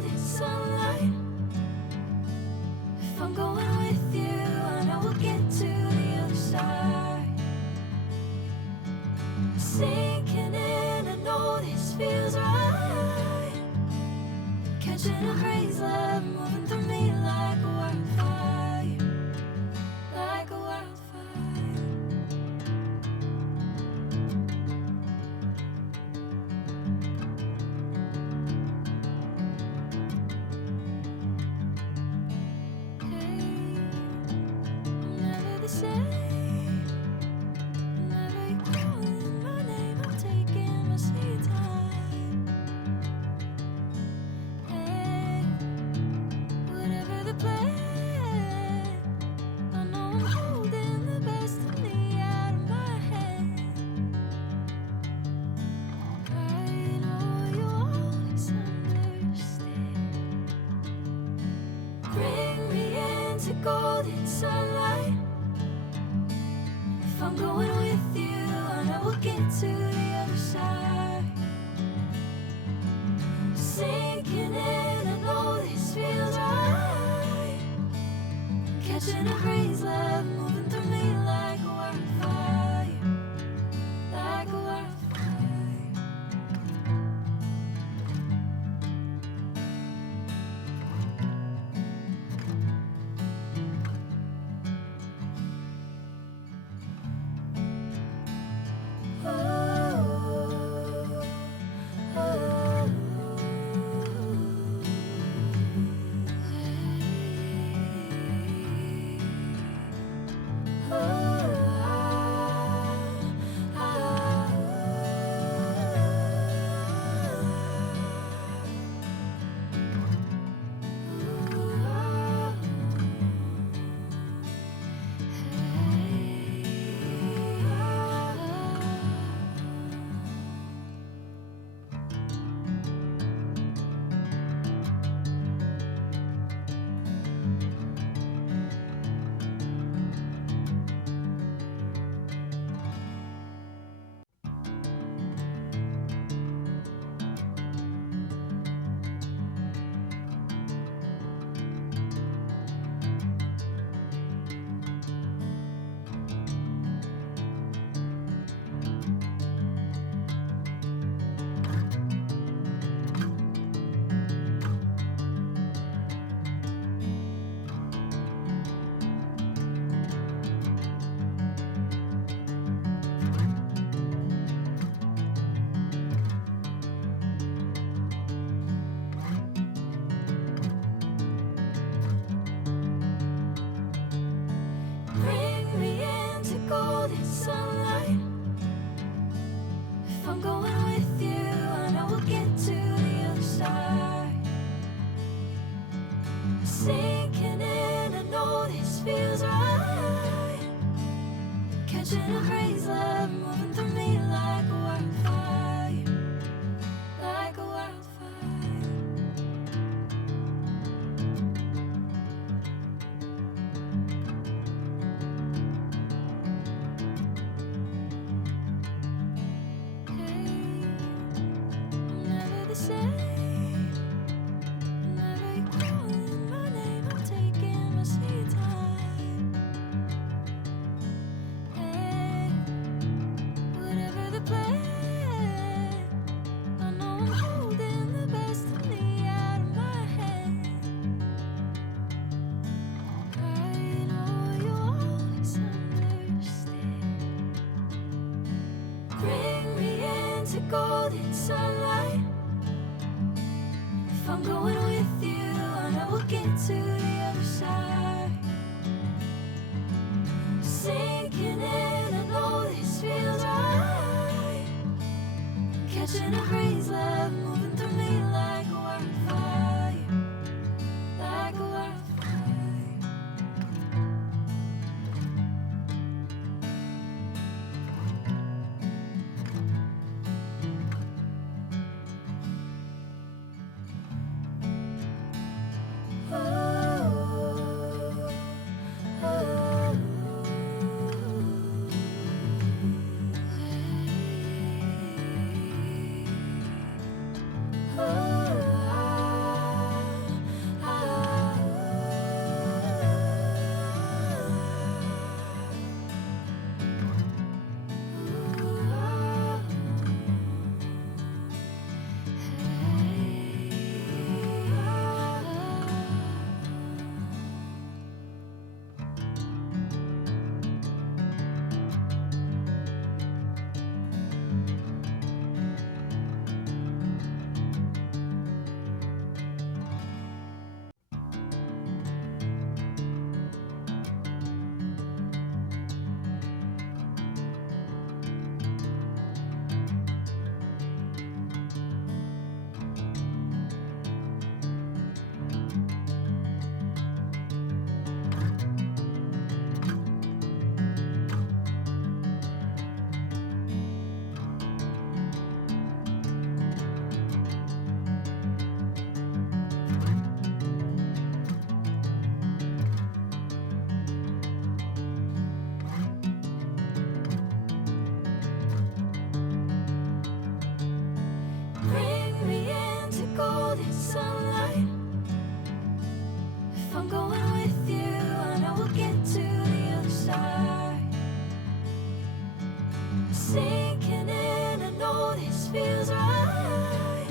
golden sunlight. If I'm going with you, I know we'll get to the other side. Sinking in, I know this feels right. Catching a breeze, love moving through me like a wildfire, like a wildfire. Golden sunlight. If I'm going with you, I know we'll get to the other side. Sinking in, I know this feels right. Catching a breeze, love moving through me like a wildfire, like a wildfire. Golden sunlight. If I'm going with you, I know we'll get to the other side. Sinking in, I know this feels right. Catching a breeze, love moving through me like a wildfire, like a wildfire. Golden sunlight. If I'm going with you, I know we'll get to the other side. Sinking in, I know this feels right. Catching a breeze, love moving through me like a wildfire, like a wildfire. Oh. this sunlight. If I'm going with you, I know we'll get to the other side. Sinking in, I know this feels right.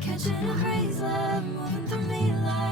Catching a breeze, love moving through me like